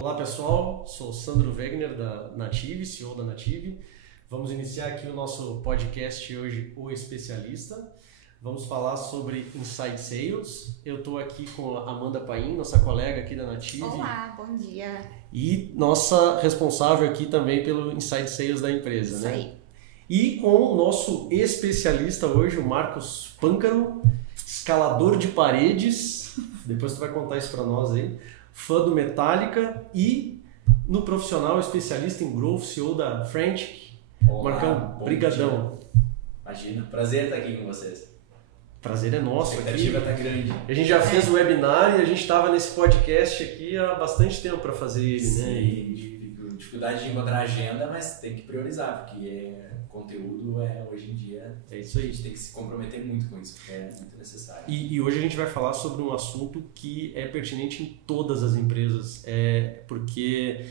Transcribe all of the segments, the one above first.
Olá pessoal, sou Sandro Wegner da Native, CEO da Native. Vamos iniciar aqui o nosso podcast hoje, O Especialista. Vamos falar sobre Inside Sales. Eu estou aqui com a Amanda Paim, nossa colega aqui da Native. Olá, bom dia. E nossa responsável aqui também pelo Inside Sales da empresa, Isso né? aí. E com o nosso especialista hoje, o Marcos Pâncaro, escalador de paredes. Depois tu vai contar isso para nós aí. Fã do Metallica e no profissional especialista em Growth, CEO da Frantic. Marcão, brigadão. Imagina, prazer estar aqui com vocês. Prazer é nosso. A expectativa está grande. A gente já fez o webinar e a gente estava nesse podcast aqui há bastante tempo para fazer ele, Sim, né? dificuldade de encontrar agenda, mas tem que priorizar, porque conteúdo hoje em dia, É isso a aí. gente tem que se comprometer muito com isso, porque é muito necessário. E hoje a gente vai falar sobre um assunto que é pertinente em todas as empresas, porque,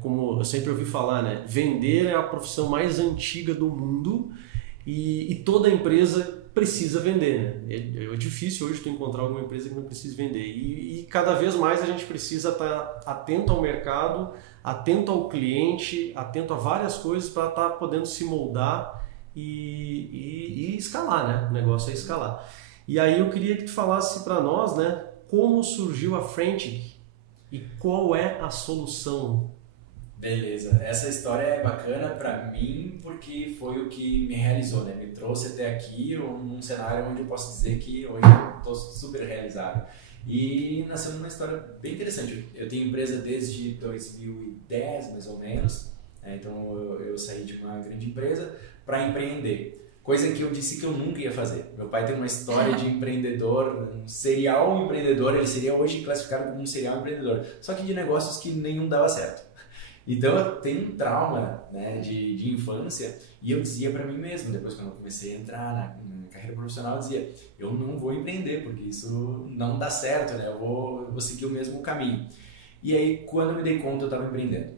como eu sempre ouvi falar, né, vender é a profissão mais antiga do mundo e toda empresa precisa vender, né? É difícil hoje tu encontrar alguma empresa que não precise vender e cada vez mais a gente precisa estar atento ao mercado, atento ao cliente, atento a várias coisas para estar podendo se moldar e escalar, né? O negócio é escalar. E aí eu queria que tu falasse para nós, né, como surgiu a Frantic e qual é a solução. Beleza, essa história é bacana para mim porque foi o que me realizou, né? Me trouxe até aqui num cenário onde eu posso dizer que hoje eu estou super realizado. E nasceu numa história bem interessante. Eu tenho empresa desde 2010, mais ou menos, né? Então eu saí de uma grande empresa para empreender. Coisa que eu disse que eu nunca ia fazer. Meu pai tem uma história de empreendedor, um serial empreendedor, ele seria hoje classificado como um serial empreendedor, só que de negócios que nenhum dava certo. Então eu tenho um trauma, né, de infância e eu dizia para mim mesmo, depois quando eu comecei a entrar na carreira profissional, eu dizia, eu não vou empreender porque isso não dá certo, né, eu vou seguir o mesmo caminho. E aí quando eu me dei conta eu estava empreendendo.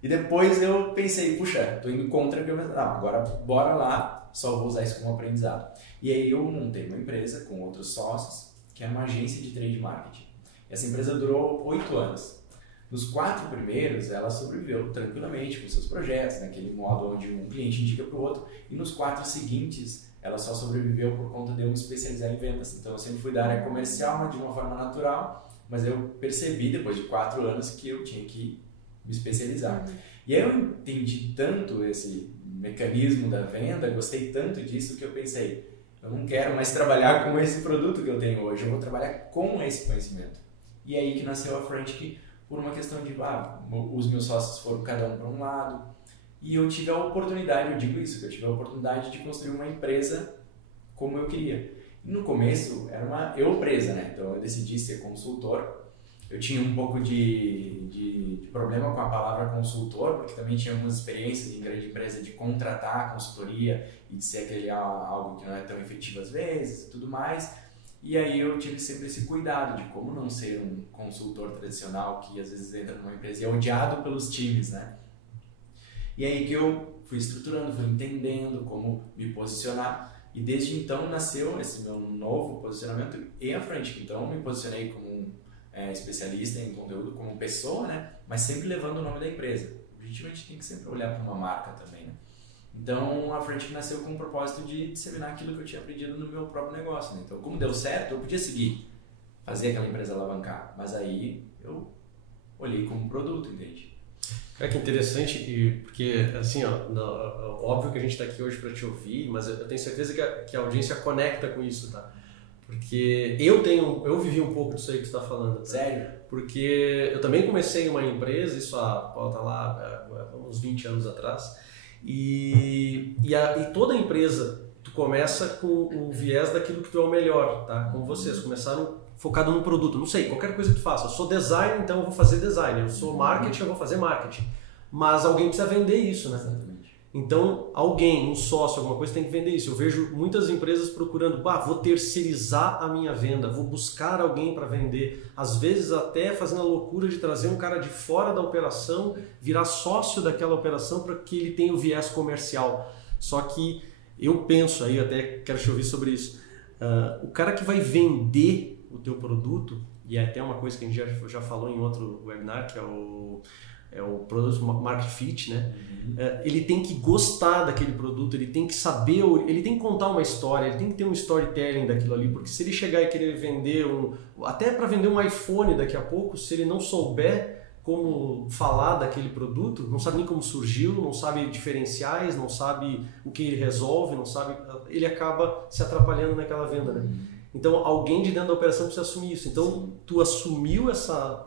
E depois eu pensei, puxa, tô indo contra o que eu pensei, agora bora lá, só vou usar isso como aprendizado. E aí eu montei uma empresa com outros sócios, que é uma agência de trade marketing. Essa empresa durou 8 anos. Nos 4 primeiros, ela sobreviveu tranquilamente com seus projetos, naquele modo onde um cliente indica para o outro. E nos 4 seguintes, ela só sobreviveu por conta de eu me especializar em vendas. Então, eu sempre fui da área comercial, mas de uma forma natural. Mas eu percebi, depois de 4 anos, que eu tinha que me especializar. E aí eu entendi tanto esse mecanismo da venda, gostei tanto disso, que eu pensei, eu não quero mais trabalhar com esse produto que eu tenho hoje, eu vou trabalhar com esse conhecimento. E aí que nasceu a Frantic, por uma questão de, os meus sócios foram cada um para um lado, e eu tive a oportunidade, eu digo isso, que eu tive a oportunidade de construir uma empresa como eu queria. E no começo, era uma empresa, né? Então eu decidi ser consultor. Eu tinha um pouco de problema com a palavra consultor, porque também tinha algumas experiências em grande empresa de contratar a consultoria e de ser aquele algo que não é tão efetivo às vezes e tudo mais. E aí eu tive sempre esse cuidado de como não ser um consultor tradicional que às vezes entra numa empresa e é odiado pelos times, né? E aí que eu fui estruturando, fui entendendo como me posicionar e desde então nasceu esse meu novo posicionamento e a Frantic. Então eu me posicionei como um especialista em conteúdo, como pessoa, né? Mas sempre levando o nome da empresa. O objetivo a gente tem que sempre olhar para uma marca também, né? Então a Frantic nasceu com o propósito de disseminar aquilo que eu tinha aprendido no meu próprio negócio, né? Então como deu certo, eu podia seguir, fazer aquela empresa alavancar, mas aí eu olhei como produto, entende? Cara, que interessante, porque assim, óbvio que a gente está aqui hoje para te ouvir, mas eu tenho certeza que a audiência conecta com isso, tá? Porque eu vivi um pouco disso aí que tu está falando. Tá? Sério? Porque eu também comecei uma empresa, isso há uns 20 anos atrás, e toda empresa, tu começa com o viés daquilo que tu é o melhor, tá? Como vocês começaram focado no produto, não sei, qualquer coisa que tu faça. Eu sou designer, então eu vou fazer design. Eu sou marketing, eu vou fazer marketing. Mas alguém precisa vender isso, né? Exatamente. Então, alguém, um sócio, alguma coisa tem que vender isso. Eu vejo muitas empresas procurando, vou terceirizar a minha venda, vou buscar alguém para vender. Às vezes até fazendo a loucura de trazer um cara de fora da operação, virar sócio daquela operação para que ele tenha o viés comercial. Só que eu penso, aí eu até quero te ouvir sobre isso, o cara que vai vender o teu produto, e é até uma coisa que a gente já falou em outro webinar, que é o Product Market Fit, né? Ele tem que gostar daquele produto, ele tem que saber, ele tem que contar uma história, ele tem que ter um storytelling daquilo ali, porque se ele chegar e querer vender até para vender um iPhone daqui a pouco, se ele não souber como falar daquele produto, não sabe nem como surgiu, não sabe diferenciais, não sabe o que ele resolve, não sabe, ele acaba se atrapalhando naquela venda, né? Então, alguém de dentro da operação precisa assumir isso. Então, tu assumiu essa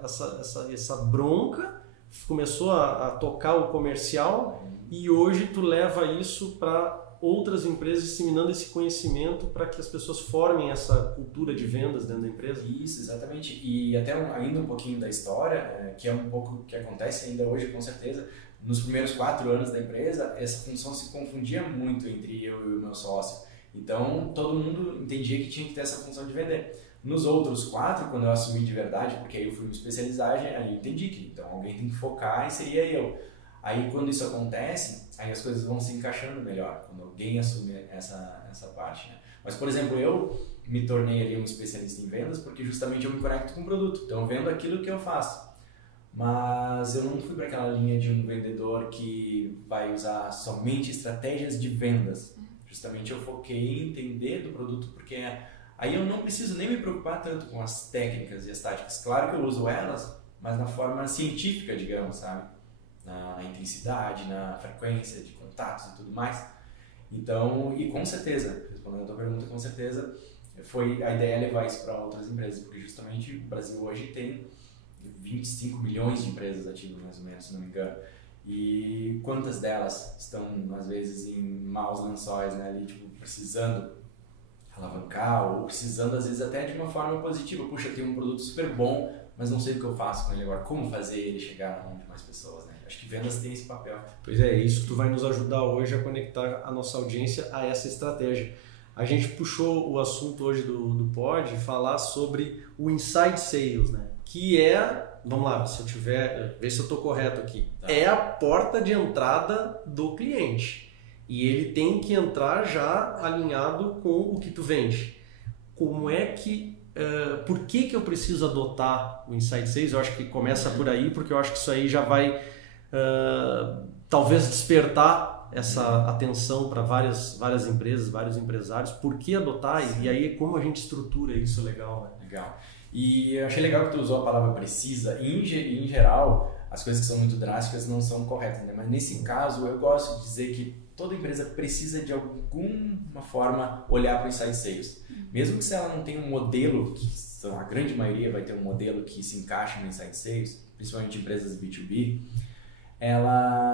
bronca, começou a tocar o comercial e hoje tu leva isso para outras empresas, disseminando esse conhecimento para que as pessoas formem essa cultura de vendas dentro da empresa. Isso, exatamente. E até ainda um pouquinho da história, que é um pouco o que acontece ainda hoje, com certeza. Nos primeiros 4 anos da empresa, essa função se confundia muito entre eu e o meu sócio. Então, todo mundo entendia que tinha que ter essa função de vender. Nos outros 4, quando eu assumi de verdade, porque aí eu fui me especializar, aí eu entendi que então alguém tem que focar e seria eu. Aí quando isso acontece, aí as coisas vão se encaixando melhor, quando alguém assume essa parte, né? Mas, por exemplo, eu me tornei ali um especialista em vendas porque justamente eu me conecto com o produto, então eu vendo aquilo que eu faço. Mas eu não fui para aquela linha de um vendedor que vai usar somente estratégias de vendas. Justamente eu foquei em entender do produto, porque aí eu não preciso nem me preocupar tanto com as técnicas e as táticas. Claro que eu uso elas, mas na forma científica, digamos, sabe? Na intensidade, na frequência de contatos e tudo mais. Então, e com certeza, respondendo a tua pergunta, com certeza, a ideia levar isso para outras empresas, porque justamente o Brasil hoje tem 25 milhões de empresas ativas, mais ou menos, se não me engano. E quantas delas estão, às vezes, em maus lençóis, né? Ali, tipo, precisando alavancar ou precisando, às vezes, até de uma forma positiva. Puxa, tem um produto super bom, mas não sei o que eu faço com ele agora. Como fazer ele chegar na mão de mais pessoas, né? Acho que vendas tem esse papel. Pois é, isso tu vai nos ajudar hoje a conectar a nossa audiência a essa estratégia. A gente puxou o assunto hoje do Pod, falar sobre o Inside Sales, né? Que é, vamos lá, se eu tiver, ver se eu estou correto aqui, tá. É a porta de entrada do cliente. E ele tem que entrar já alinhado com o que tu vende. Como é que, por que eu preciso adotar o Inside Sales? Eu acho que começa por aí, porque eu acho que isso aí já vai talvez despertar essa atenção para várias empresas, vários empresários. Por que adotar? Sim. E aí como a gente estrutura isso legal, né? Legal. E eu achei legal que tu usou a palavra precisa. Em geral, as coisas que são muito drásticas não são corretas, né? Mas nesse caso, eu gosto de dizer que toda empresa precisa de alguma forma olhar para o Inside Sales. Mesmo que se ela não tenha um modelo, que a grande maioria vai ter um modelo que se encaixa no Inside Sales, principalmente empresas B2B,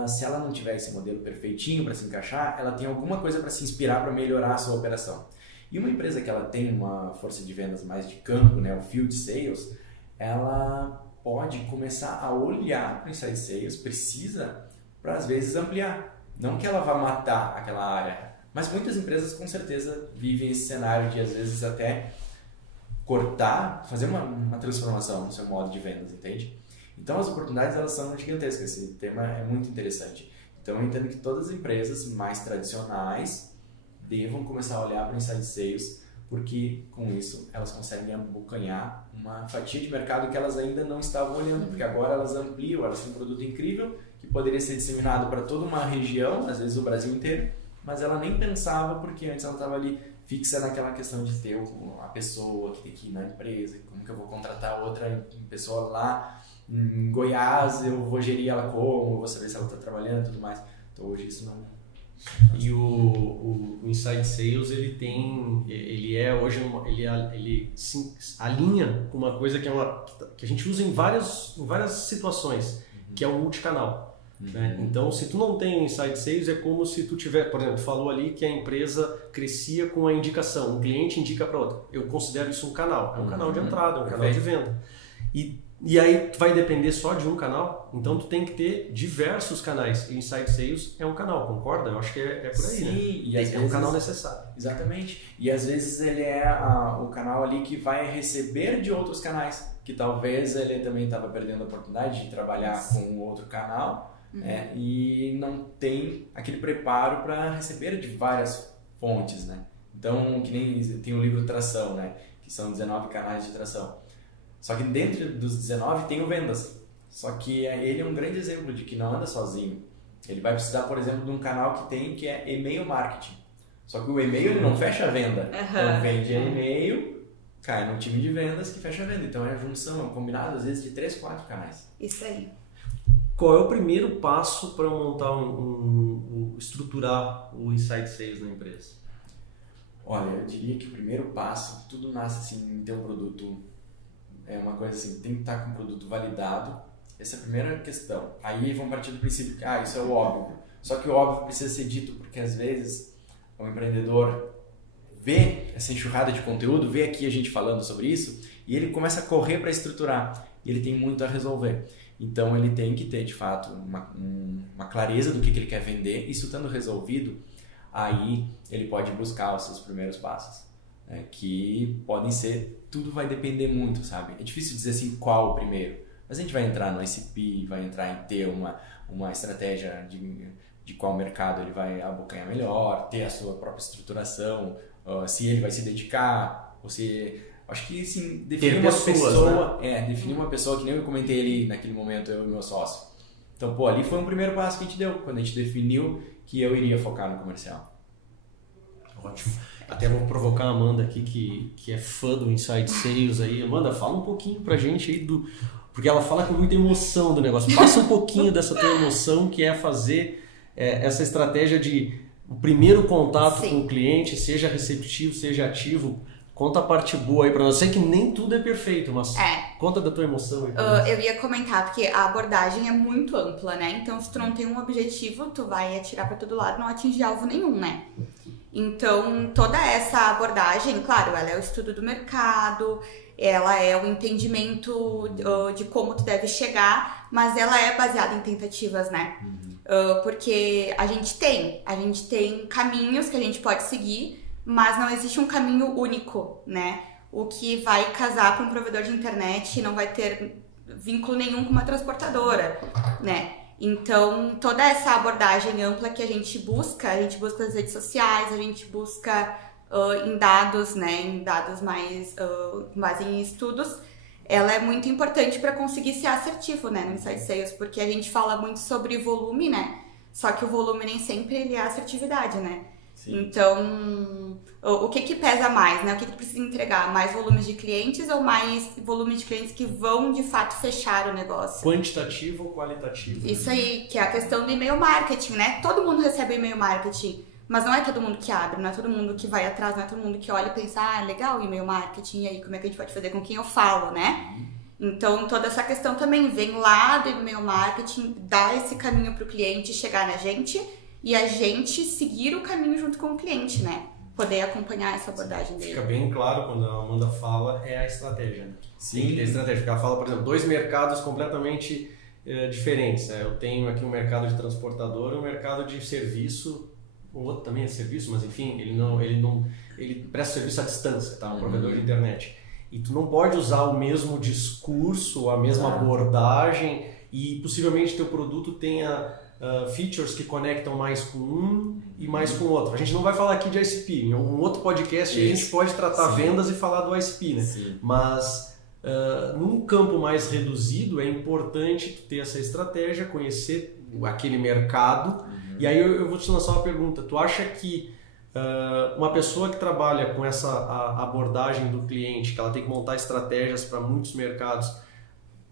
se ela não tiver esse modelo perfeitinho para se encaixar, ela tem alguma coisa para se inspirar para melhorar a sua operação. E uma empresa que ela tem uma força de vendas mais de campo, né, o Field Sales, ela pode começar a olhar para o Inside Sales, precisa para às vezes ampliar. Não que ela vá matar aquela área, mas muitas empresas com certeza vivem esse cenário de às vezes até cortar, fazer uma transformação no seu modo de vendas, entende? Então as oportunidades elas são gigantescas, esse tema é muito interessante. Então eu entendo que todas as empresas mais tradicionais devam começar a olhar para o Inside Sales, porque com isso elas conseguem abocanhar uma fatia de mercado que elas ainda não estavam olhando, porque agora elas ampliam, elas têm um produto incrível que poderia ser disseminado para toda uma região, às vezes o Brasil inteiro, mas ela nem pensava porque antes ela estava ali fixa naquela questão de ter a pessoa que tem que ir na empresa, como que eu vou contratar outra pessoa lá em Goiás, eu vou gerir ela como, vou saber se ela está trabalhando e tudo mais. Então hoje isso não... E o Inside Sales ele se alinha com uma coisa que a gente usa em várias situações, que é o multicanal. Né? Então, se tu não tem Inside Sales, é como se tu tiver, por exemplo, falou ali que a empresa crescia com a indicação, um cliente indica para outro. Eu considero isso um canal, é um canal de entrada, é um canal de venda. E aí vai depender só de um canal, então tu tem que ter diversos canais. E o Inside Sales é um canal, concorda? Eu acho que é por aí, sim, né? E às é vezes, um canal necessário. Exatamente. E às vezes ele é o canal ali que vai receber de outros canais, que talvez ele também estava perdendo a oportunidade de trabalhar com outro canal, né? E não tem aquele preparo para receber de várias fontes, né? Então, que nem tem o livro Tração, né? Que são 19 canais de tração. Só que dentro dos 19 tem o Vendas. Só que ele é um grande exemplo de que não anda sozinho. Ele vai precisar, por exemplo, de um canal que é e-mail marketing. Só que o e-mail ele não fecha a venda. Então vende e-mail, cai no time de vendas que fecha a venda. Então é a junção, é um combinado às vezes de 3, 4 canais. Isso aí. Qual é o primeiro passo para montar estruturar o Inside Sales na empresa? Olha, eu diria que o primeiro passo, tudo nasce assim em ter um produto, é uma coisa assim, tem que estar com o produto validado. Essa é a primeira questão. Aí vão partir do princípio que, isso é o óbvio. Só que o óbvio precisa ser dito porque às vezes o empreendedor vê essa enxurrada de conteúdo, vê aqui a gente falando sobre isso e ele começa a correr para estruturar. E ele tem muito a resolver. Então ele tem que ter de fato uma clareza do que ele quer vender. Isso estando resolvido, aí ele pode buscar os seus primeiros passos, né? Que podem ser, tudo vai depender muito, sabe? É difícil dizer assim qual o primeiro, mas a gente vai entrar no ICP, vai entrar em ter uma estratégia de qual mercado ele vai abocanhar melhor, ter a sua própria estruturação, se ele vai se dedicar, ou se... Acho que sim, definir uma pessoa, né? Definir uma pessoa, que nem eu comentei ali naquele momento, eu e meu sócio. Então, ali foi um primeiro passo que a gente deu, quando a gente definiu que eu iria focar no comercial. Ótimo. Até vou provocar a Amanda aqui, que é fã do Inside Sales aí. Amanda, fala um pouquinho pra gente aí porque ela fala com muita emoção do negócio. Passa um pouquinho dessa tua emoção, que é fazer essa estratégia de o primeiro contato com o cliente, seja receptivo, seja ativo. Conta a parte boa aí pra nós. Eu sei que nem tudo é perfeito, mas conta da tua emoção aí. Eu ia comentar, porque a abordagem é muito ampla, né? Então, se tu não tem um objetivo, tu vai atirar pra todo lado e não atingir alvo nenhum, né? Então, toda essa abordagem, claro, ela é o estudo do mercado, ela é o entendimento de como tu deve chegar, mas ela é baseada em tentativas, né? Porque a gente tem caminhos que a gente pode seguir, mas não existe um caminho único, né? O que vai casar com um provedor de internet não vai ter vínculo nenhum com uma transportadora, né? Então, toda essa abordagem ampla que a gente busca nas redes sociais, a gente busca em dados, né? Em dados mais em estudos, ela é muito importante para conseguir ser assertivo, né? No Inside Sales, porque a gente fala muito sobre volume, né? Só que o volume nem sempre ele é assertividade, né? Sim. Então, o que pesa mais, né? O que precisa entregar? Mais volumes de clientes ou mais volumes de clientes que vão, de fato, fechar o negócio? Quantitativo ou qualitativo? Isso aí, que é a questão do e-mail marketing, né? Todo mundo recebe e-mail marketing, mas não é todo mundo que abre, não é todo mundo que vai atrás, não é todo mundo que olha e pensa, legal o e-mail marketing, e aí como é que a gente pode fazer com quem eu falo, né? Então, toda essa questão também vem lá do e-mail marketing, dar esse caminho para o cliente chegar na gente, e a gente seguir o caminho junto com o cliente, né? Poder acompanhar essa abordagem dele. Fica bem claro quando a Amanda fala, é a estratégia, né? Sim. Tem que ter estratégia, porque ela fala, por exemplo, 2 mercados completamente diferentes. Eu tenho aqui um mercado de transportador e um mercado de serviço, o outro também é serviço, mas enfim, ele presta serviço à distância, tá? Um provedor de internet. E tu não pode usar o mesmo discurso, a mesma abordagem, e possivelmente teu produto tenha features que conectam mais com um e mais com o outro. A gente não vai falar aqui de ICP, em um outro podcast a gente pode tratar vendas e falar do ICP, né? Sim. Mas num campo mais reduzido é importante tu ter essa estratégia, conhecer aquele mercado. E aí eu vou te lançar uma pergunta. Tu acha que uma pessoa que trabalha com essa abordagem do cliente, que ela tem que montar estratégias para muitos mercados,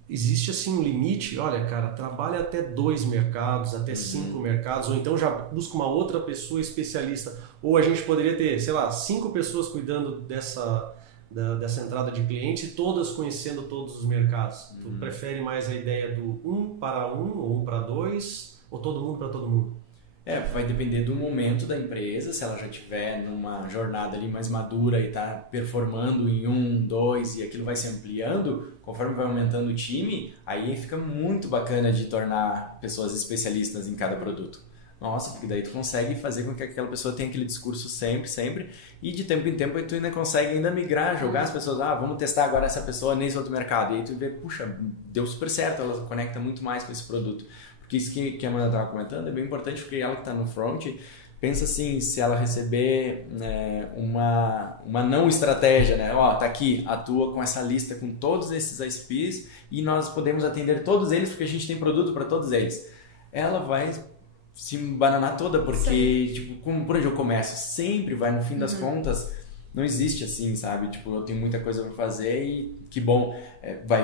existe assim um limite? Olha, cara, trabalha até 2 mercados, até 5 mercados, ou então já busca uma outra pessoa especialista, ou a gente poderia ter, sei lá, 5 pessoas cuidando dessa entrada de cliente e todas conhecendo todos os mercados. Tu prefere mais a ideia do 1 para 1 ou 1 para 2, ou todo mundo para todo mundo? Vai depender do momento da empresa, se ela já estiver numa jornada ali mais madura e está performando em 1, 2 e aquilo vai se ampliando, conforme vai aumentando o time, aí fica muito bacana de tornar pessoas especialistas em cada produto. Nossa, porque daí tu consegue fazer com que aquela pessoa tenha aquele discurso sempre, e de tempo em tempo tu ainda consegue migrar, jogar as pessoas, vamos testar agora essa pessoa nesse outro mercado, e aí tu vê, puxa, deu super certo, ela conecta muito mais com esse produto. Porque isso que a Amanda estava comentando é bem importante, porque ela que está no front, pensa assim, se ela receber uma não estratégia, né? Ó, tá aqui, atua com essa lista, com todos esses ICPs e nós podemos atender todos eles porque a gente tem produto para todos eles. Ela vai se embananar toda, porque, tipo, como por onde eu começo? Sempre vai, no fim das contas, não existe assim, sabe? Tipo, eu tenho muita coisa para fazer e que bom, vai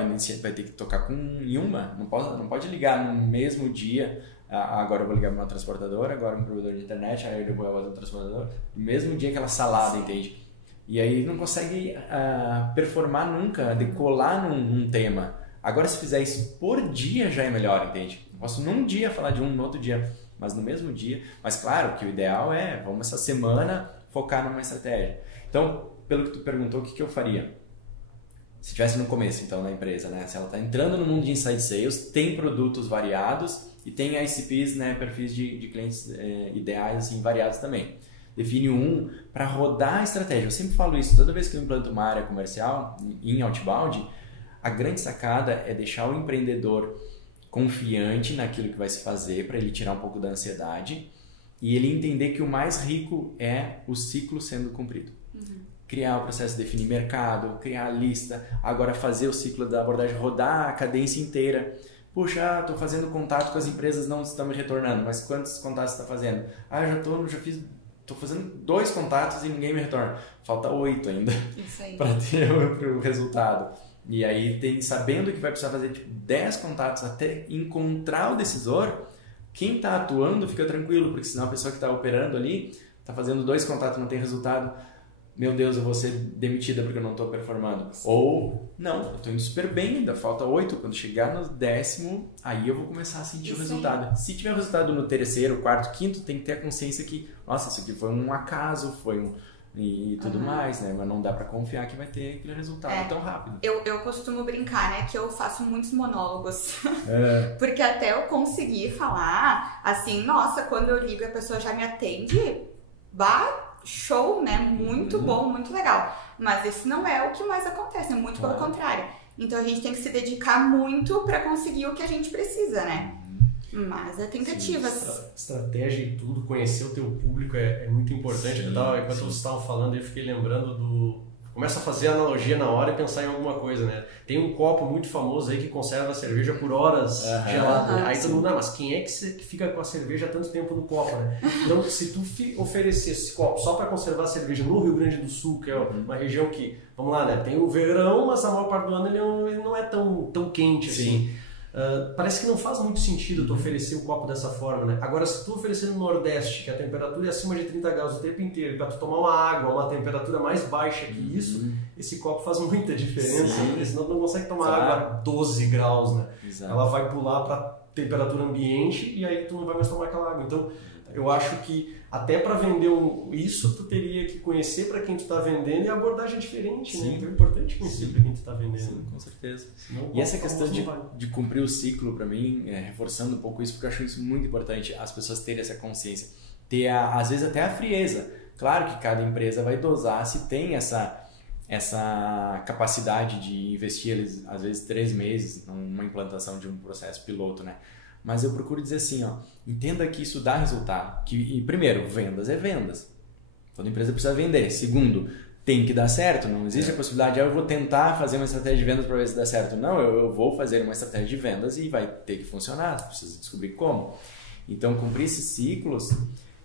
ter que tocar em uma, não pode ligar no mesmo dia. Agora eu vou ligar para uma transportadora, agora um provedor de internet, aí eu vou fazer um transportador, no mesmo dia aquela salada, entende? E aí não consegue performar nunca, decolar num tema. Agora se fizer isso por dia já é melhor, entende? Eu posso num dia falar de no outro dia, mas no mesmo dia. Mas claro que o ideal vamos essa semana focar numa estratégia. Então, pelo que tu perguntou, o que eu faria? Se estivesse no começo, então, da empresa, né? Se ela está entrando no mundo de inside sales, tem produtos variados e tem ICPs, né? Perfis de clientes ideais, assim, variados também. Define um para rodar a estratégia. Eu sempre falo isso, toda vez que eu implanto uma área comercial em outbound, a grande sacada é deixar o empreendedor confiante naquilo que vai se fazer, para ele tirar um pouco da ansiedade e ele entender que o mais rico é o ciclo sendo cumprido. Criar o processo, definir mercado, criar a lista, agora fazer o ciclo da abordagem, rodar a cadência inteira. Puxa, estou fazendo contato com as empresas, não estão me retornando, mas quantos contatos você está fazendo? Estou fazendo 2 contatos e ninguém me retorna. Falta 8 ainda para ter o resultado. E aí, sabendo que vai precisar fazer tipo, 10 contatos até encontrar o decisor, quem está atuando fica tranquilo, porque senão a pessoa que está operando ali, está fazendo 2 contatos e não tem resultado, meu Deus, eu vou ser demitida porque eu não estou performando. Ou, não, eu estou indo super bem ainda, falta 8, quando chegar no 10º, aí eu vou começar a sentir o resultado. Se tiver resultado no 3º, 4º, 5º, tem que ter a consciência que, nossa, isso aqui foi um acaso, e tudo mais, né? Mas não dá pra confiar que vai ter aquele resultado tão rápido. Eu costumo brincar, né? Que eu faço muitos monólogos. Porque até eu conseguir falar, assim, nossa, quando eu ligo a pessoa já me atende, show, né? Muito bom, muito legal. Mas isso não é o que mais acontece, né? Muito pelo contrário. Então a gente tem que se dedicar muito pra conseguir o que a gente precisa, né? Mas é tentativa. Estratégia e tudo, conhecer o teu público é muito importante. Enquanto vocês estavam falando, eu fiquei lembrando começa a fazer analogia na hora e pensar em alguma coisa, né? Tem um copo muito famoso aí que conserva a cerveja por horas gelada. Aí todo mundo, mas quem é que fica com a cerveja tanto tempo no copo, né? Então, se tu oferecer esse copo só para conservar a cerveja no Rio Grande do Sul, que é uma região que, vamos lá, né? Tem o verão, mas a maior parte do ano ele não é tão quente assim. Parece que não faz muito sentido tu oferecer o copo dessa forma, né? Agora, se tu oferecer no Nordeste, que a temperatura é acima de 30 graus o tempo inteiro, para tu tomar uma água a uma temperatura mais baixa que isso, esse copo faz muita diferença, né? Senão tu não consegue tomar água a 12 graus, né? Exato. Ela vai pular para temperatura ambiente e aí tu não vai mais tomar aquela água. Então, eu acho que até para vender isso, tu teria que conhecer para quem tu está vendendo e a abordagem é diferente, né? Então é importante conhecer para quem tu está vendendo. Sim, com certeza. Senão, e essa questão de cumprir o ciclo, para mim, reforçando um pouco isso, porque eu acho isso muito importante, as pessoas terem essa consciência. Ter, às vezes, até a frieza. Claro que cada empresa vai dosar se tem essa capacidade de investir, às vezes, 3 meses numa implantação de um processo piloto, né? Mas eu procuro dizer assim, entenda que isso dá resultado. E primeiro, vendas é vendas. Toda empresa precisa vender. Segundo, tem que dar certo. Não existe a possibilidade, eu vou tentar fazer uma estratégia de vendas para ver se dá certo. Não, eu vou fazer uma estratégia de vendas e vai ter que funcionar. Precisa descobrir como. Então, cumprir esses ciclos,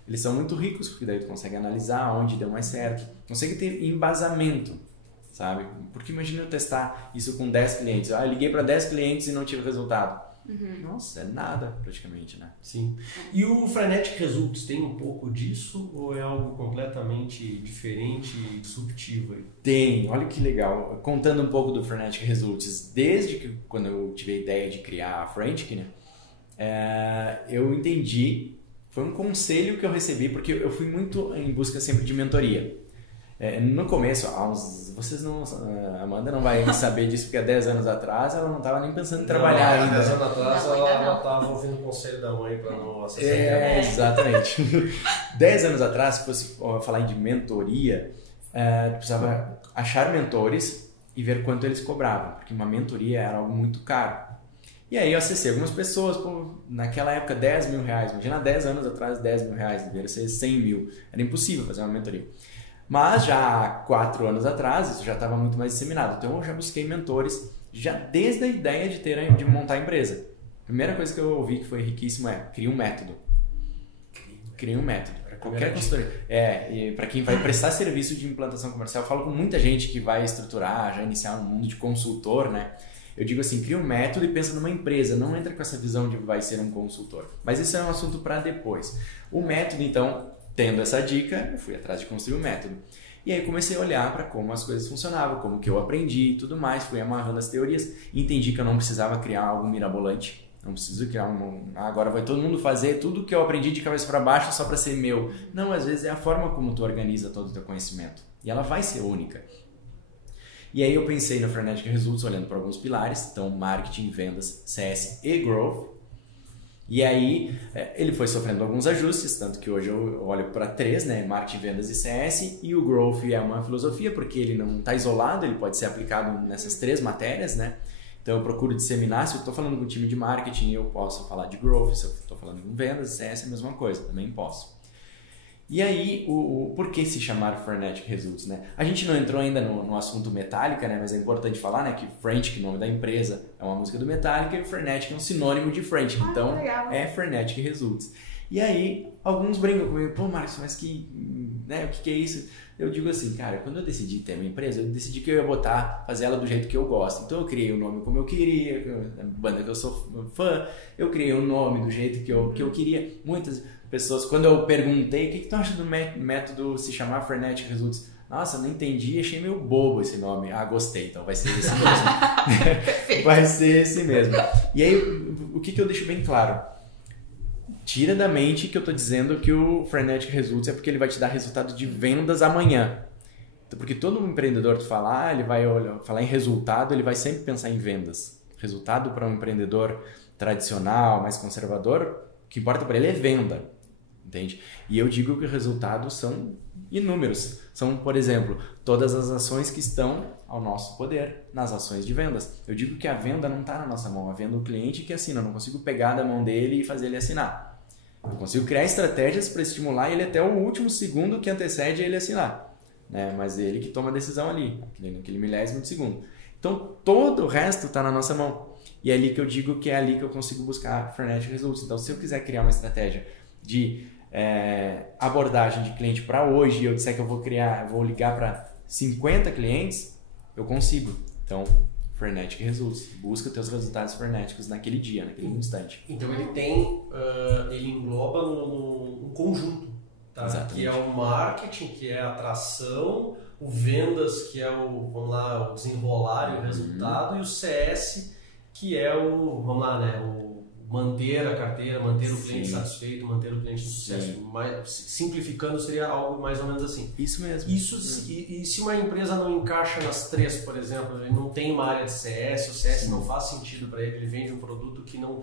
eles são muito ricos, porque daí tu consegue analisar onde deu mais certo. Consegue ter embasamento, sabe? Porque imagina eu testar isso com 10 clientes. Eu liguei para 10 clientes e não tive resultado. Nossa, é nada praticamente, né? Sim. E o Frenetic Results tem um pouco disso ou é algo completamente diferente e disruptivo? Tem, olha que legal. Contando um pouco do Frenetic Results, desde que quando eu tive a ideia de criar a Frantic, né? Eu entendi, foi um conselho que eu recebi, porque eu fui muito em busca sempre de mentoria. No começo, vocês não, a Amanda não vai saber disso, porque há 10 anos atrás ela não estava nem pensando em trabalhar ainda. 10 anos atrás ela estava ouvindo o conselho da mãe para não acessar. Exatamente. 10 anos atrás, se fosse falar de mentoria, precisava achar mentores e ver quanto eles cobravam, porque uma mentoria era algo muito caro. E aí eu acessei algumas pessoas, pô, naquela época 10 mil reais, imagina 10 anos atrás 10 mil reais, deveria ser 100 mil, era impossível fazer uma mentoria. Mas já há 4 anos atrás, isso já estava muito mais disseminado, então eu já busquei mentores, já desde a ideia de montar a empresa. A primeira coisa que eu ouvi que foi riquíssimo é, cria um método. Cria um método. Qualquer consultoria. E para quem vai prestar serviço de implantação comercial, eu falo com muita gente que vai estruturar, já iniciar um mundo de consultor, né? Eu digo assim, cria um método e pensa numa empresa, não entra com essa visão de vai ser um consultor. Mas isso é um assunto para depois. O método, então, tendo essa dica, eu fui atrás de construir o método. E aí comecei a olhar para como as coisas funcionavam, como que eu aprendi e tudo mais, fui amarrando as teorias, entendi que eu não precisava criar algo mirabolante. Não preciso criar agora vai todo mundo fazer tudo que eu aprendi de cabeça para baixo só para ser meu. Não, às vezes é a forma como tu organiza todo o teu conhecimento. E ela vai ser única. E aí eu pensei no Frenetic Results olhando para alguns pilares. Então, marketing, vendas, CS e growth. E aí ele foi sofrendo alguns ajustes, tanto que hoje eu olho para 3, né? Marketing, vendas e CS. E o growth é uma filosofia, porque ele não está isolado, ele pode ser aplicado nessas 3 matérias, né? Então eu procuro disseminar, se eu estou falando com um time de marketing, eu posso falar de growth, se eu estou falando com vendas, CS é a mesma coisa, também posso. E aí, por que se chamar Frenetic Results, né? A gente não entrou ainda no assunto Metallica, né? Mas é importante falar, né? Que Frantic, o nome da empresa, é uma música do Metallica e o Frenetic é um sinônimo de Frantic, então é Frenetic Results. E aí, alguns brincam comigo, pô Marcos, mas né, o que é isso? Eu digo assim, cara, quando eu decidi ter uma empresa, eu decidi que eu ia fazer ela do jeito que eu gosto. Então eu criei o nome como eu queria, a banda que eu sou fã, eu criei o nome do jeito que eu queria. Muitas pessoas, quando eu perguntei, o que tu acha do método se chamar Frenetic Results? Nossa, não entendi, achei meio bobo esse nome. Ah, gostei, então vai ser esse mesmo. Vai ser esse mesmo. E aí, o que eu deixo bem claro? Tira da mente que eu estou dizendo que o Frenetic Results é porque ele vai te dar resultado de vendas amanhã. Então, porque todo empreendedor que falar, ele vai falar em resultado, ele vai sempre pensar em vendas. Resultado para um empreendedor tradicional, mais conservador, o que importa para ele é venda. Entende? E eu digo que os resultados são inúmeros. São, por exemplo, todas as ações que estão ao nosso poder nas ações de vendas. Eu digo que a venda não está na nossa mão, a venda é o cliente que assina. Eu não consigo pegar da mão dele e fazer ele assinar. Eu consigo criar estratégias para estimular ele até o último segundo que antecede ele assinar. Né? Mas ele que toma a decisão ali, naquele milésimo de segundo. Então, todo o resto está na nossa mão. E é ali que eu digo que é ali que eu consigo buscar Frenetic Results. Então, se eu quiser criar uma estratégia de abordagem de cliente para hoje e eu disser que eu vou ligar para 50 clientes, eu consigo. Então, Frenetic Results. Busca teus resultados frenéticos naquele dia, naquele instante. Então ele engloba um conjunto, tá? Que é o marketing, que é a atração, o vendas, que é o desenrolar e o resultado, e o CS, que é o manter a carteira, manter o cliente satisfeito, manter o cliente de sucesso. Simplificando, seria algo mais ou menos assim. Isso mesmo. E se uma empresa não encaixa nas 3, por exemplo, ele não tem uma área de CS, o CS não faz sentido para ele vende um produto que não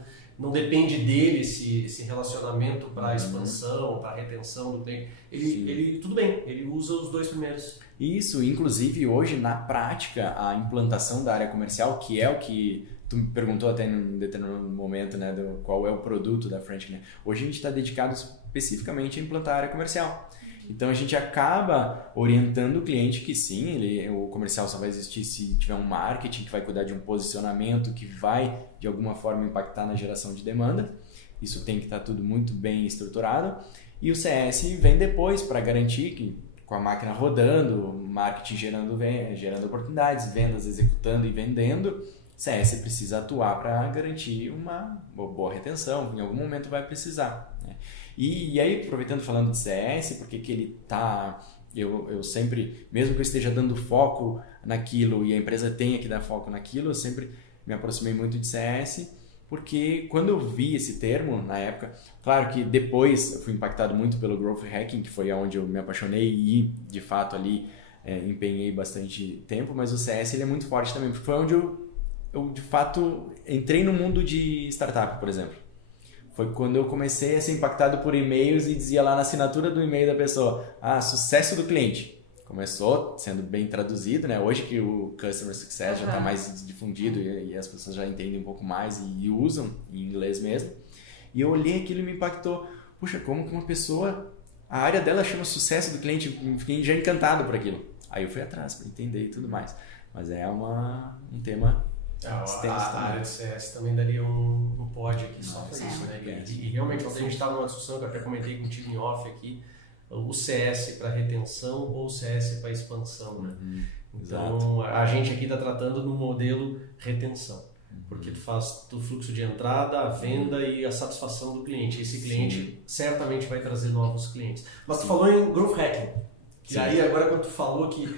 depende dele esse relacionamento para expansão, para retenção do cliente. Ele tudo bem, ele usa os 2 primeiros. Isso, inclusive hoje na prática a implantação da área comercial, que é o que tu me perguntou até em um determinado momento, né, qual é o produto da Frenetic, né? Hoje a gente está dedicado especificamente a implantar a área comercial. Então a gente acaba orientando o cliente que sim, o comercial só vai existir se tiver um marketing que vai cuidar de um posicionamento que vai de alguma forma impactar na geração de demanda. Isso tem que estar tudo muito bem estruturado. E o CS vem depois para garantir que com a máquina rodando, marketing gerando oportunidades, vendas executando e vendendo, CS precisa atuar para garantir uma boa retenção, em algum momento vai precisar. Né? E aí, aproveitando falando de CS, porque que ele está... Eu sempre, mesmo que eu esteja dando foco naquilo e a empresa tenha que dar foco naquilo, eu sempre me aproximei muito de CS, porque quando eu vi esse termo na época, claro que depois eu fui impactado muito pelo Growth Hacking, que foi onde eu me apaixonei e de fato ali empenhei bastante tempo, mas o CS ele é muito forte também, porque foi onde eu de fato entrei no mundo de startup, por exemplo. Foi quando eu comecei a ser impactado por e-mails e dizia lá na assinatura do e-mail da pessoa, sucesso do cliente. Começou sendo bem traduzido, né? Hoje que o Customer Success já está mais difundido e as pessoas já entendem um pouco mais e usam em inglês mesmo. E eu olhei aquilo e me impactou. Puxa, como que uma pessoa, a área dela chama sucesso do cliente, fiquei já encantado por aquilo. Aí eu fui atrás para entender e tudo mais. Mas é um tema extenso. A área de CS também daria um pod aqui só para isso, né? E realmente, ontem a gente estava numa discussão que eu até comentei contigo em off aqui, o CS para retenção ou o CS para expansão, né? Então, a gente aqui está tratando no modelo retenção, porque tu faz o fluxo de entrada, a venda e a satisfação do cliente. Esse cliente certamente vai trazer novos clientes. Mas tu falou em Growth Hacking. E aí, agora quando tu falou que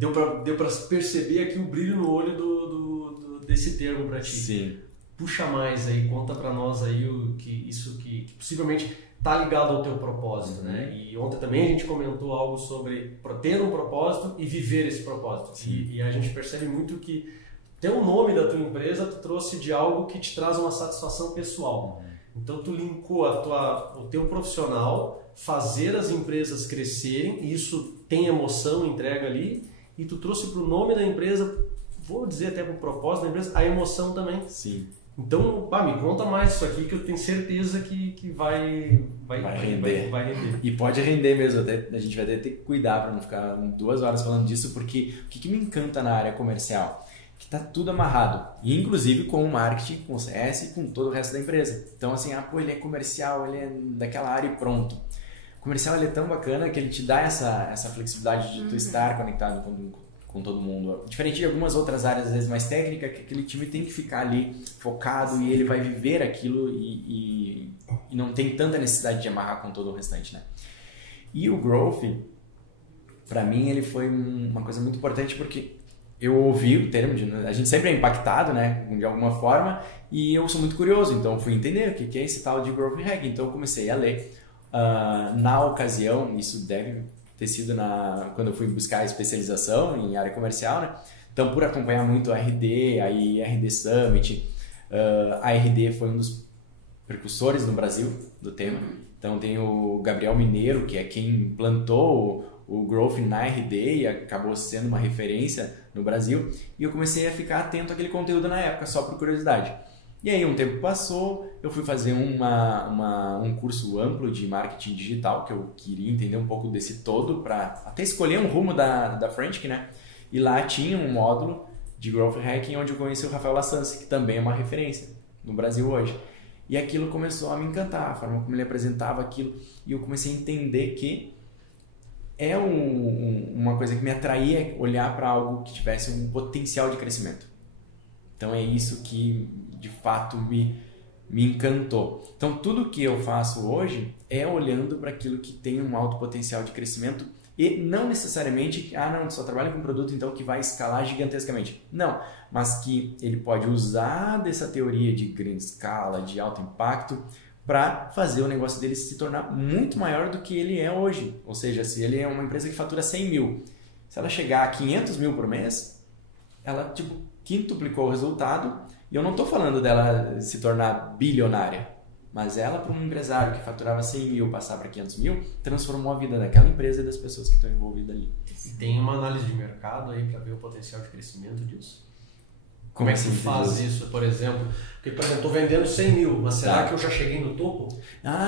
deu para perceber aqui o brilho no olho desse termo para ti. Sim. Puxa mais aí, conta para nós aí que possivelmente tá ligado ao teu propósito, né? E ontem também a gente comentou algo sobre ter um propósito e viver esse propósito. E a gente percebe muito que ter o nome da tua empresa tu trouxe de algo que te traz uma satisfação pessoal. Então tu linkou o teu profissional, fazer as empresas crescerem, e isso tem emoção, entrega ali, e tu trouxe para o nome da empresa, vou dizer até para o propósito da empresa, a emoção também. Sim. Então, me conta mais isso aqui que eu tenho certeza que vai render. Vai render. E pode render mesmo, até, a gente vai ter que cuidar para não ficar 2 horas falando disso, porque o que me encanta na área comercial? Que está tudo amarrado, e inclusive com o marketing, com o CS e com todo o resto da empresa. Então assim, ele é comercial, ele é daquela área e pronto. O comercial ele é tão bacana que ele te dá essa flexibilidade de tu estar conectado com todo mundo. Diferente de algumas outras áreas, às vezes mais técnicas, que aquele time tem que ficar ali focado e ele vai viver aquilo e não tem tanta necessidade de amarrar com todo o restante, né? E o Growth, para mim, ele foi uma coisa muito importante porque eu ouvi o termo, a gente sempre é impactado, né, de alguma forma, e eu sou muito curioso, então fui entender o que é esse tal de Growth Hacking, então eu comecei a ler. Na ocasião, isso deve ter sido quando eu fui buscar a especialização em área comercial, né, então por acompanhar muito a RD, a RD Summit, a RD foi um dos precursores no Brasil do tema, então tem o Gabriel Mineiro, que é quem implantou o Growth na RD e acabou sendo uma referência no Brasil, e eu comecei a ficar atento àquele conteúdo na época, só por curiosidade. E aí um tempo passou, eu fui fazer um curso amplo de marketing digital, que eu queria entender um pouco desse todo, para até escolher um rumo da Frantic, né? E lá tinha um módulo de Growth Hacking, onde eu conheci o Rafael Lassance, que também é uma referência no Brasil hoje. E aquilo começou a me encantar, a forma como ele apresentava aquilo, e eu comecei a entender que é uma coisa que me atraía, olhar para algo que tivesse um potencial de crescimento. Então é isso que de fato me encantou. Então tudo que eu faço hoje é olhando para aquilo que tem um alto potencial de crescimento e não necessariamente, só trabalha com produto então que vai escalar gigantescamente. Não, mas que ele pode usar dessa teoria de grande escala, de alto impacto, para fazer o negócio dele se tornar muito maior do que ele é hoje. Ou seja, se ele é uma empresa que fatura 100 mil, se ela chegar a 500 mil por mês, ela quintuplicou o resultado. E eu não estou falando dela se tornar bilionária, mas ela, para um empresário que faturava 100 mil passar para 500 mil, transformou a vida daquela empresa e das pessoas que estão envolvidas ali. E tem uma análise de mercado aí para ver o potencial de crescimento disso? Como é que você faz isso, por exemplo? Porque, por exemplo, eu estou vendendo 100 mil, mas será que eu já cheguei no topo?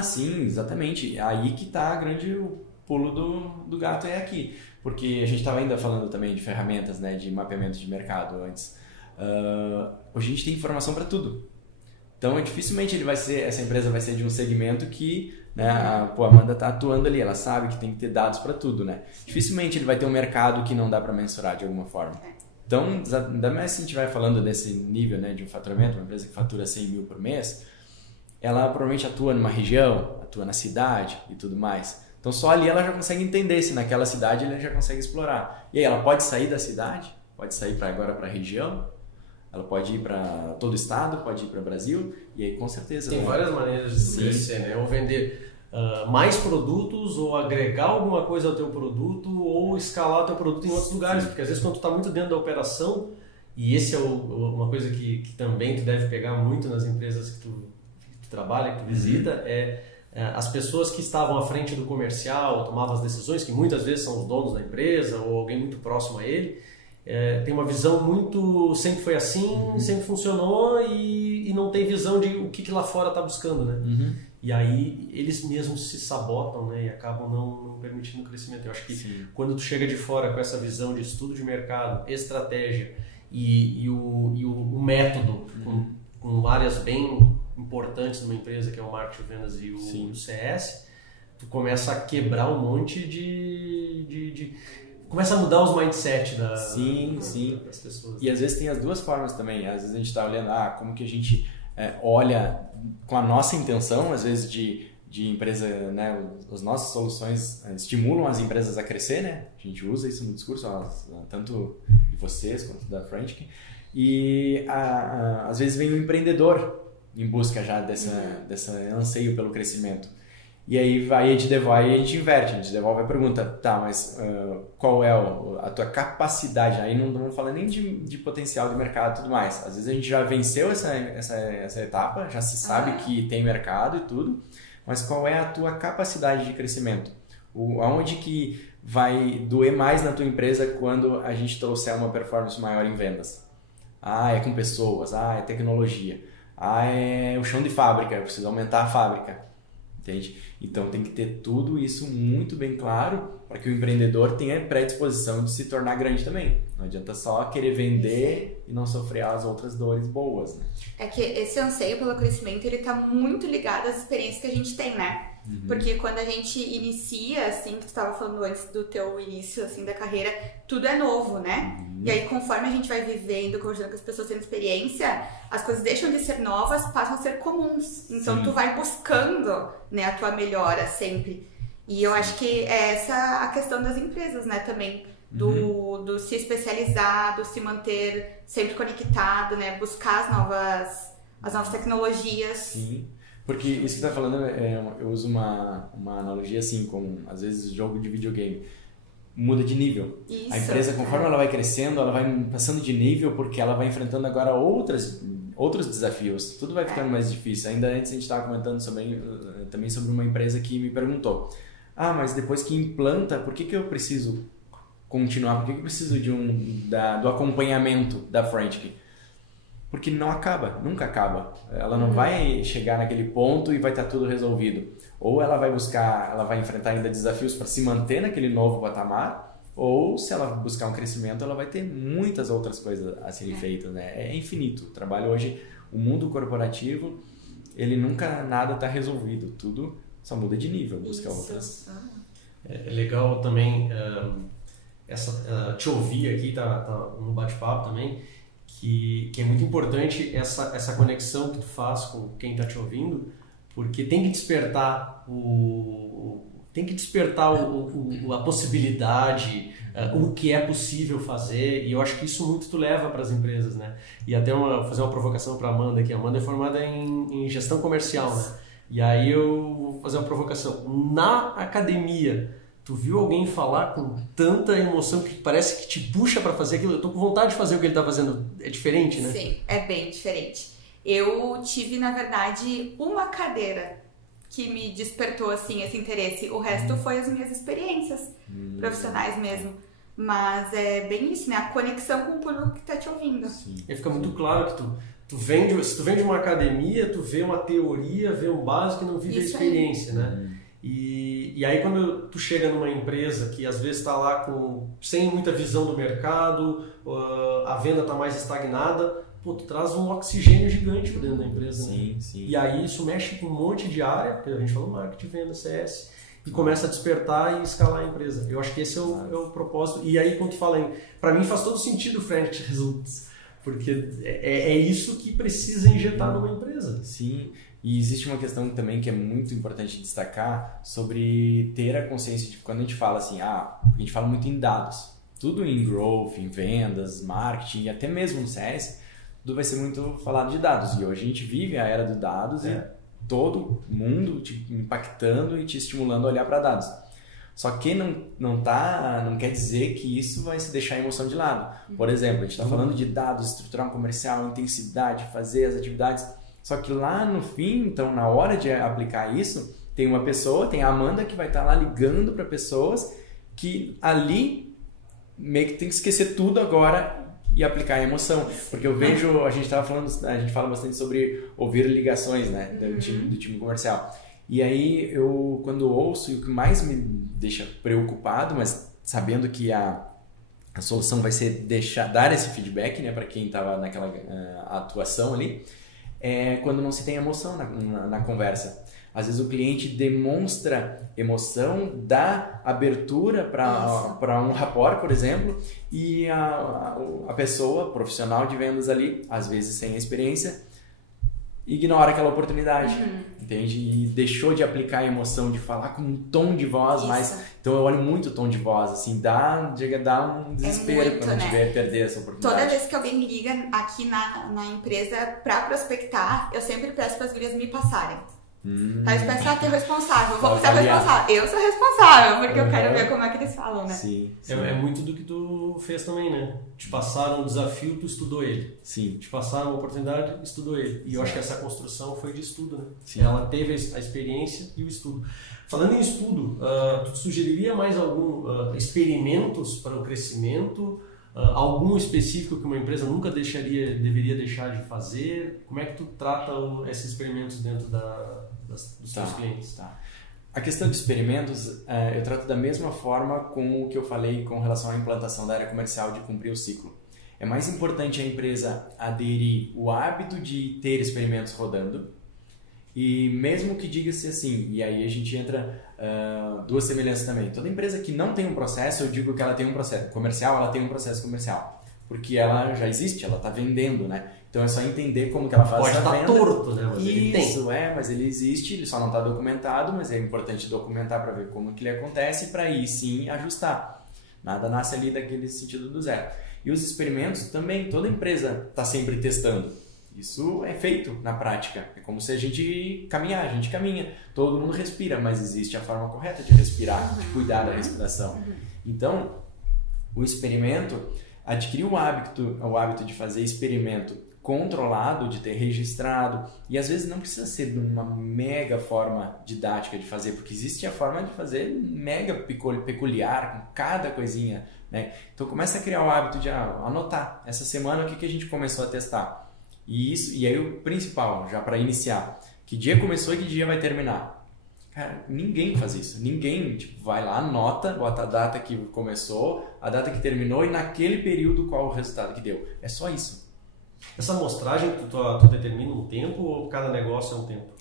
Sim, exatamente. Aí que está o pulo do gato é aqui. Porque a gente estava ainda falando também de ferramentas, né, de mapeamento de mercado antes. Hoje a gente tem informação para tudo. Então, dificilmente essa empresa vai ser de um segmento que, né, a Amanda está atuando ali, ela sabe que tem que ter dados para tudo, né? Dificilmente ele vai ter um mercado que não dá para mensurar de alguma forma. Então, ainda mais se a gente vai falando desse nível, né, de um faturamento, uma empresa que fatura 100 mil por mês, ela provavelmente atua numa região, atua na cidade e tudo mais. Então, só ali ela já consegue entender se naquela cidade ela já consegue explorar. E aí, ela pode sair da cidade, pode sair agora para a região, ela pode ir para todo o estado, pode ir para o Brasil, e aí com certeza... Tem várias maneiras de crescer, né? Ou vender mais produtos, ou agregar alguma coisa ao teu produto, ou escalar o teu produto em outros lugares, porque às vezes quando tu está muito dentro da operação, e esse é uma coisa que também tu deve pegar muito nas empresas que tu trabalha, que tu visita, é as pessoas que estavam à frente do comercial, tomavam as decisões, que muitas vezes são os donos da empresa ou alguém muito próximo a ele, tem uma visão muito, sempre foi assim, sempre funcionou e não tem visão de o que lá fora está buscando, né? E aí eles mesmos se sabotam, né? E acabam não permitindo o crescimento. Eu acho que quando tu chega de fora com essa visão de estudo de mercado, estratégia e o método, com áreas bem importantes numa empresa, que é o marketing, vendas e o CS, tu começa a quebrar um monte de começa a mudar os mindset das pessoas. E às vezes tem as duas formas também. Às vezes a gente está olhando como que a gente olha com a nossa intenção, às vezes de empresa, né? As nossas soluções estimulam as empresas a crescer, né? A gente usa isso no discurso, tanto de vocês quanto da Frantic. E às vezes vem o empreendedor em busca já desse anseio pelo crescimento. E aí a gente inverte, a gente devolve a pergunta, tá, mas qual é a tua capacidade? Aí não vamos falar nem de potencial de mercado e tudo mais. Às vezes a gente já venceu essa etapa, já se sabe que tem mercado e tudo, mas qual é a tua capacidade de crescimento? Aonde que vai doer mais na tua empresa quando a gente trouxer uma performance maior em vendas? É com pessoas, é tecnologia, é o chão de fábrica, eu preciso aumentar a fábrica. Entende? Então tem que ter tudo isso muito bem claro para que o empreendedor tenha predisposição de se tornar grande também. Não adianta só querer vender e não sofrer as outras dores boas, né? É que esse anseio pelo crescimento, ele tá muito ligado às experiências que a gente tem, né? Porque quando a gente inicia, assim, que tu estava falando antes do teu início, assim, da carreira, tudo é novo, né? E aí, conforme a gente vai vivendo, conversando com as pessoas tendo experiência, as coisas deixam de ser novas, passam a ser comuns. Então, tu vai buscando, né, a tua melhora sempre. E eu acho que é essa a questão das empresas, né, também. Do se especializar, do se manter sempre conectado, né? Buscar as novas tecnologias. Sim. Porque isso que você está falando, eu uso uma analogia assim, com às vezes jogo de videogame. Muda de nível. Isso, a empresa, conforme ela vai crescendo, ela vai passando de nível porque ela vai enfrentando agora outros desafios. Tudo vai ficando mais difícil. Ainda antes a gente estava comentando também sobre uma empresa que me perguntou: mas depois que implanta, por que eu preciso continuar? Por que eu preciso do acompanhamento da Frantic? Porque não acaba, nunca acaba. Ela não vai chegar naquele ponto e vai estar tudo resolvido. Ou ela vai enfrentar ainda desafios para se manter naquele novo patamar, ou se ela buscar um crescimento, ela vai ter muitas outras coisas a serem feitas, né? É infinito. O trabalho hoje, o mundo corporativo, ele nunca nada está resolvido. Tudo só muda de nível, busca outras. É legal também te ouvir aqui, tá no bate-papo também, que é muito importante essa conexão que tu faz com quem está te ouvindo, porque tem que despertar a possibilidade, o que é possível fazer, e eu acho que isso muito tu leva para as empresas, né? E até fazer uma provocação para a Amanda, que a Amanda é formada em gestão comercial, né? E aí eu vou fazer uma provocação. Na academia, tu viu alguém falar com tanta emoção que parece que te puxa para fazer aquilo? Eu tô com vontade de fazer o que ele tá fazendo. É diferente, né? Sim, é bem diferente. Eu tive, na verdade, uma cadeira que me despertou, assim, esse interesse. O resto foi as minhas experiências profissionais mesmo. Mas é bem isso, né? A conexão com o público que tá te ouvindo. Sim. E fica muito claro que se tu vem de uma academia, tu vê uma teoria, vê um básico e não vive isso a experiência, né? E aí quando tu chega numa empresa que às vezes está lá sem muita visão do mercado, a venda está mais estagnada, tu traz um oxigênio gigante para dentro da empresa. Sim, né? sim. E aí isso mexe com um monte de área, porque a gente falou marketing, venda, CS, e começa a despertar e escalar a empresa. Eu acho que esse é o propósito. E aí quando tu fala para mim faz todo sentido o Frantic Results, porque é isso que precisa injetar numa empresa. Sim. E existe uma questão também que é muito importante destacar sobre ter a consciência de quando a gente fala assim, a gente fala muito em dados, tudo em growth, em vendas, marketing, até mesmo no CS, tudo vai ser muito falado de dados. E hoje a gente vive a era dos dados e todo mundo te impactando e te estimulando a olhar para dados. Só que não quer dizer que isso vai se deixar a emoção de lado. Por exemplo, a gente está falando de dados, estruturar um comercial, intensidade, fazer as atividades. Só que lá no fim, então, na hora de aplicar isso, tem uma pessoa, tem a Amanda que vai estar lá ligando para pessoas que ali meio que tem que esquecer tudo agora e aplicar a emoção. Porque eu vejo, a gente fala bastante sobre ouvir ligações, né, do time comercial. E aí eu, quando ouço, e o que mais me deixa preocupado, mas sabendo que a solução vai ser dar esse feedback, né, para quem estava naquela atuação ali, é quando não se tem emoção na conversa. Às vezes o cliente demonstra emoção, dá abertura para um rapport, por exemplo, e a pessoa, profissional de vendas ali, às vezes sem experiência, ignora aquela oportunidade, entende? E deixou de aplicar a emoção, de falar com um tom de voz mais... Então eu olho muito o tom de voz, assim, chega a dar um desespero quando a gente vê perder essa oportunidade. Toda vez que alguém liga aqui na empresa para prospectar, eu sempre peço para as gurias me passarem. Tá, eles pensam, ter responsável, vou ser responsável. Eu sou responsável, porque eu quero ver como é que eles falam, né? Sim. É muito do que tu fez também, né? Te passaram um desafio, tu estudou ele. Sim. Te passaram uma oportunidade, estudou ele. E eu acho que essa construção foi de estudo, né? Sim. Ela teve a experiência e o estudo. Falando em estudo, tu sugeriria mais algum experimentos para o crescimento? Algum específico que uma empresa nunca deveria deixar de fazer? Como é que tu trata esses experimentos dentro dos seus clientes? Tá. A questão de experimentos, eu trato da mesma forma com o que eu falei com relação à implantação da área comercial de cumprir o ciclo. É mais importante a empresa aderir o hábito de ter experimentos rodando, e mesmo que diga-se assim, e aí a gente entra duas semelhanças também. Toda empresa que não tem um processo, eu digo que ela tem um processo comercial, ela tem um processo comercial, porque ela já existe, ela está vendendo, né? Então é só entender como que ela faz essa venda. Pode estar torto, né? Mas ele tem. Isso, mas ele existe, ele só não está documentado, mas é importante documentar para ver como que ele acontece, para aí sim ajustar. Nada nasce ali daquele sentido do zero. E os experimentos também, toda empresa está sempre testando. Isso é feito na prática. É como se a gente caminha, todo mundo respira, mas existe a forma correta de respirar, de cuidar da respiração. Então, o experimento, adquirir o hábito de fazer experimento controlado, de ter registrado, e às vezes não precisa ser de uma mega forma didática de fazer, porque existe a forma de fazer mega peculiar, com cada coisinha, né? Então começa a criar o hábito de anotar, essa semana o que a gente começou a testar. E aí o principal, já para iniciar, que dia começou e que dia vai terminar. Cara, ninguém faz isso. Ninguém vai lá, anota, bota a data que começou, a data que terminou e naquele período qual o resultado que deu. É só isso. Essa amostragem, tu determina um tempo ou cada negócio é um tempo?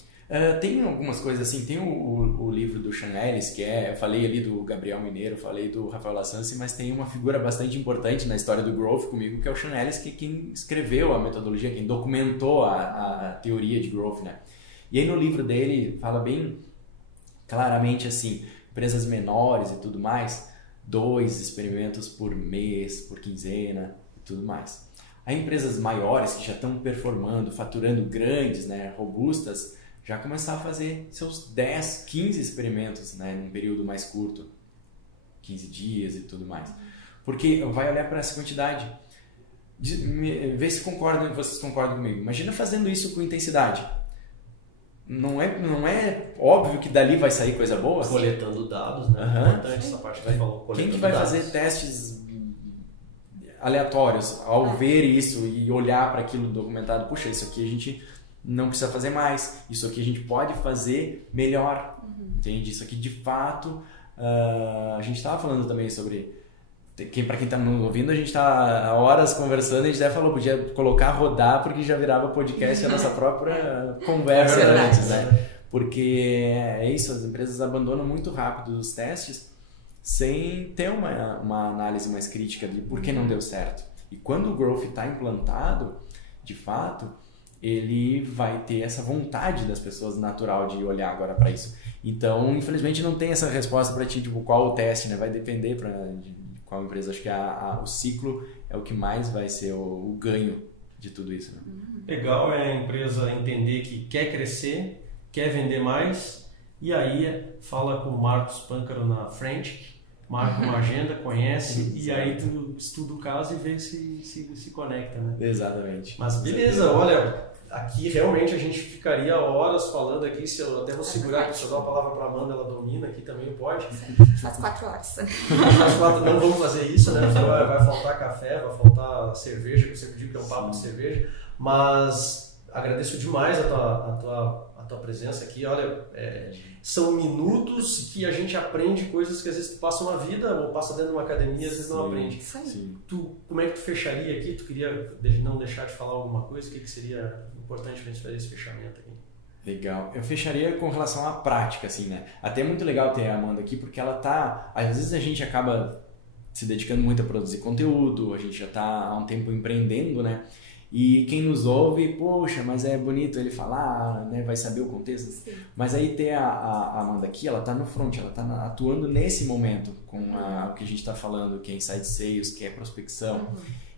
Tem algumas coisas assim, tem o livro do Sean Ellis, eu falei ali do Gabriel Mineiro, falei do Rafael Lassanci, mas tem uma figura bastante importante na história do Growth comigo, que é o Sean Ellis, que é quem escreveu a metodologia, quem documentou a teoria de Growth, né? E aí no livro dele fala bem claramente assim, empresas menores e tudo mais, 2 experimentos por mês, por quinzena e tudo mais. Aí empresas maiores que já estão performando, faturando grandes, né, robustas, já começar a fazer seus 10, 15 experimentos, né, num período mais curto, 15 dias e tudo mais. Porque vai olhar para essa quantidade, ver se vocês concordam comigo. Imagina fazendo isso com intensidade. Não é óbvio que dali vai sair coisa boa? Coletando dados, né? Importante essa parte que você falou. Quem que vai fazer testes aleatórios ao ver isso e olhar para aquilo documentado? Puxa, isso aqui a gente não precisa fazer mais, isso aqui a gente pode fazer melhor, entende? Isso aqui de fato, a gente estava falando também sobre, para quem está nos ouvindo, a gente está há horas conversando, a gente até falou, podia colocar rodar porque já virava podcast a nossa própria conversa antes, né? Porque é isso, as empresas abandonam muito rápido os testes sem ter uma análise mais crítica de por que não deu certo. E quando o Growth está implantado, de fato, ele vai ter essa vontade das pessoas natural de olhar agora para isso. Então, infelizmente, não tem essa resposta para ti, tipo, qual o teste, né? Vai depender de qual empresa. Acho que o ciclo é o que mais vai ser o ganho de tudo isso, né? Legal é a empresa entender que quer crescer, quer vender mais, e aí fala com o Marcos Pâncaro na frente, marca uma agenda, conhece, e aí tu estuda o caso e vê se conecta, né? Exatamente. Mas beleza, olha, aqui realmente a gente ficaria horas falando aqui, se eu até vou segurar, se eu dar a palavra para a Amanda, ela domina aqui também, pode. Faz 4 horas. Não vamos fazer isso, né? Vai faltar café, vai faltar cerveja, que eu sempre digo que é um papo de cerveja, mas agradeço demais a tua presença aqui. Olha, são minutos que a gente aprende coisas que às vezes tu passa uma vida ou passa dentro de uma academia e às vezes não aprende. Sim. Como é que tu fecharia aqui? Tu queria não deixar de falar alguma coisa? O que seria importante pra gente fazer esse fechamento aqui? Legal. Eu fecharia com relação à prática, assim, né? Até é muito legal ter a Amanda aqui, porque ela tá... Às vezes a gente acaba se dedicando muito a produzir conteúdo, a gente já tá há um tempo empreendendo, né? E quem nos ouve, poxa, mas é bonito ele falar, né? Vai saber o contexto. Sim. Mas aí ter a Amanda aqui, ela tá no front, ela tá atuando nesse momento com o que a gente tá falando, que é inside sales, que é prospecção.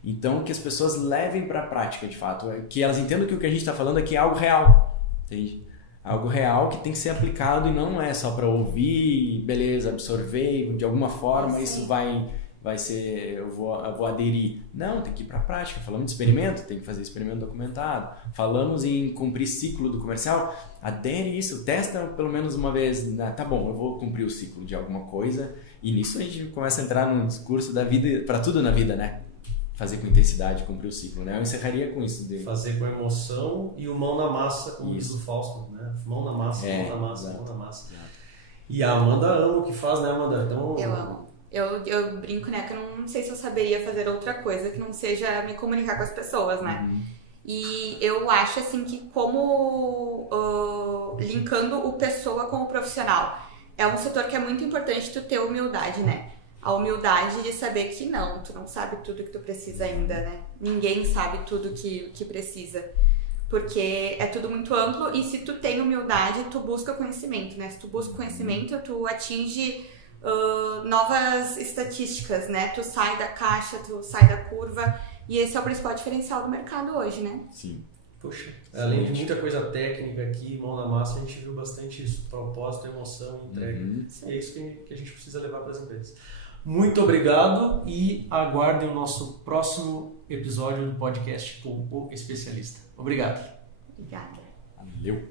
Então, que as pessoas levem para a prática, de fato. Que elas entendam que o que a gente está falando aqui é algo real. Entende? Algo real que tem que ser aplicado e não é só para ouvir, beleza, absorver, de alguma forma isso vai ser, eu vou aderir. Não, tem que ir para a prática. Falamos de experimento, tem que fazer experimento documentado. Falamos em cumprir ciclo do comercial, adere isso, testa pelo menos uma vez. Tá bom, eu vou cumprir o ciclo de alguma coisa. E nisso a gente começa a entrar no discurso da vida, para tudo na vida, né? Fazer com intensidade, cumprir o ciclo, né? Eu encerraria com isso. Fazer com emoção e o mão na massa, como diz o Fausto, né? Mão na massa, mão na massa, mão na massa. E a Amanda ama o que faz, né, Amanda? Então... Eu amo. Eu brinco, né, que eu não sei se eu saberia fazer outra coisa que não seja me comunicar com as pessoas, né? E eu acho, assim, que como linkando o pessoa com o profissional, é um setor que é muito importante tu ter humildade, né? A humildade de saber que não, tu não sabe tudo que tu precisa ainda, né? Ninguém sabe tudo que precisa. Porque é tudo muito amplo e se tu tem humildade, tu busca conhecimento, né? Se tu busca conhecimento, tu atinge novas estatísticas, né? Tu sai da caixa, tu sai da curva e esse é o principal diferencial do mercado hoje, né? Sim. Poxa, além de muita coisa técnica aqui, mão na massa, a gente viu bastante isso. Propósito, emoção, entrega. E é isso que a gente precisa levar para as empresas. Muito obrigado e aguardem o nosso próximo episódio do podcast com o especialista. Obrigado. Obrigada. Valeu.